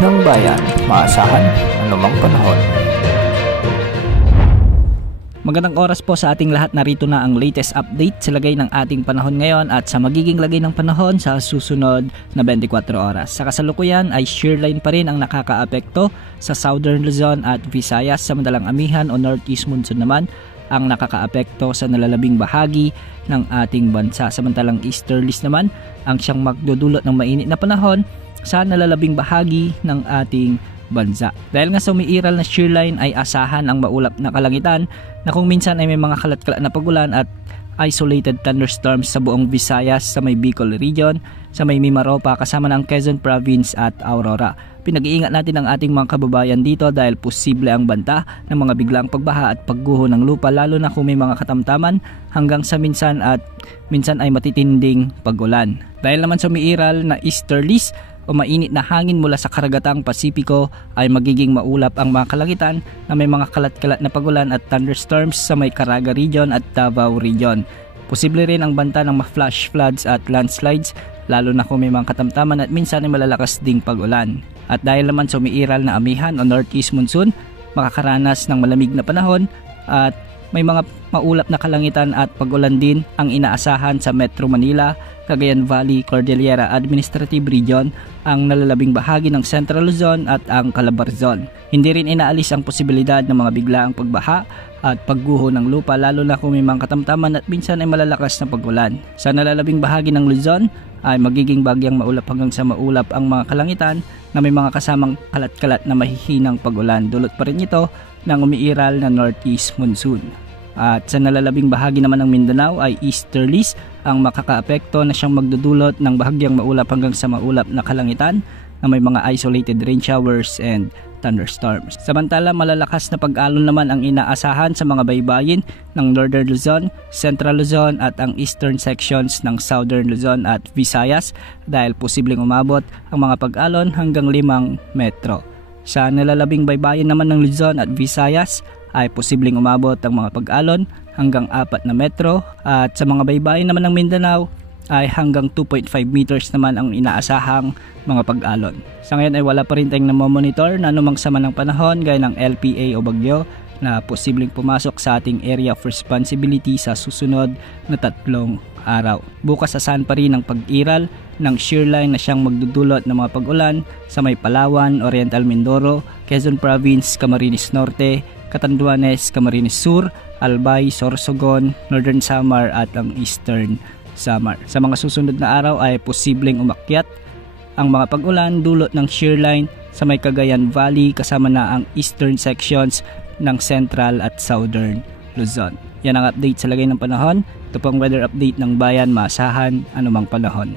ng bayan, maasahan anumang panahon. Magandang oras po sa ating lahat, narito na ang latest update sa lagay ng ating panahon ngayon at sa magiging lagay ng panahon sa susunod na 24 oras. Sa kasalukuyan ay shearline pa rin ang nakakaapekto sa Southern Luzon at Visayas, samantalang amihan o Northeast monsoon naman ang nakakaapekto sa nalalabing bahagi ng ating bansa. Samantalang easterlies naman ang siyang magdudulot ng mainit na panahon sa nalalabing bahagi ng ating bansa. Dahil nga sa umiiral na shearline ay asahan ang maulap na kalangitan na kung minsan ay may mga kalat-kalat na pagulan at isolated thunderstorms sa buong Visayas, sa may Bicol region, sa may Mimaropa kasama ng Quezon Province at Aurora. Pinag-iingat natin ang ating mga kababayan dito dahil posible ang banta ng mga biglang pagbaha at pagguho ng lupa, lalo na kung may mga katamtaman hanggang sa minsan ay matitinding pagulan. Dahil naman sa umiiral na easterlies o mainit na hangin mula sa karagatang Pasipiko ay magiging maulap ang mga kalangitan na may mga kalat-kalat na pagulan at thunderstorms sa may Caraga region at Davao region. Posible rin ang banta ng flash floods at landslides, lalo na kung may mga katamtaman at minsan ay malalakas ding pagulan. At dahil naman sa umiiral na amihan o Northeast monsoon, makakaranas ng malamig na panahon at may mga maulap na kalangitan at pagulan din ang inaasahan sa Metro Manila, Cagayan Valley, Cordillera Administrative Region, ang nalalabing bahagi ng Central Luzon at ang Calabarzon. Hindi rin inaalis ang posibilidad ng mga biglaang pagbaha at pagguho ng lupa, lalo na kung may mga katamtaman at minsan ay malalakas na pagulan. Sa nalalabing bahagi ng Luzon ay magiging bagyang maulap hanggang sa maulap ang mga kalangitan na may mga kasamang kalat-kalat na mahihinang pagulan. Dulot pa rin ito ng umiiral na Northeast monsoon. At sa nalalabing bahagi naman ng Mindanao ay easterlies ang makakaapekto na siyang magdudulot ng bahagyang maulap hanggang sa maulap na kalangitan na may mga isolated rain showers and thunderstorms. Samantala, malalakas na pag-alon naman ang inaasahan sa mga baybayin ng Northern Luzon, Central Luzon at ang eastern sections ng Southern Luzon at Visayas dahil posibleng umabot ang mga pag-alon hanggang 5 metro. Sa nalalabing baybayin naman ng Luzon at Visayas ay posibleng umabot ang mga pag-alon hanggang 4 na metro at sa mga baybayin naman ng Mindanao ay hanggang 2.5 meters naman ang inaasahang mga pag-alon. Sa ngayon ay wala pa rin tayong namomonitor na anumang sama ng panahon gaya ng LPA o bagyo na posibleng pumasok sa ating area of responsibility sa susunod na 3 araw. Bukas asahan pa rin ang pag-iral ng shearline na siyang magdudulot ng mga pag-ulan sa may Palawan, Oriental Mindoro, Quezon Province, Camarines Norte, Catanduanes, Camarines Sur, Albay, Sorsogon, Northern Samar at ang Eastern Samar. Sa mga susunod na araw ay posibleng umakyat ang mga pag-ulan dulot ng shearline sa may Cagayan Valley kasama na ang eastern sections ng Central at Southern Luzon. Yan ang update sa lagay ng panahon. Ito pong weather update ng bayan, maasahan anumang panahon.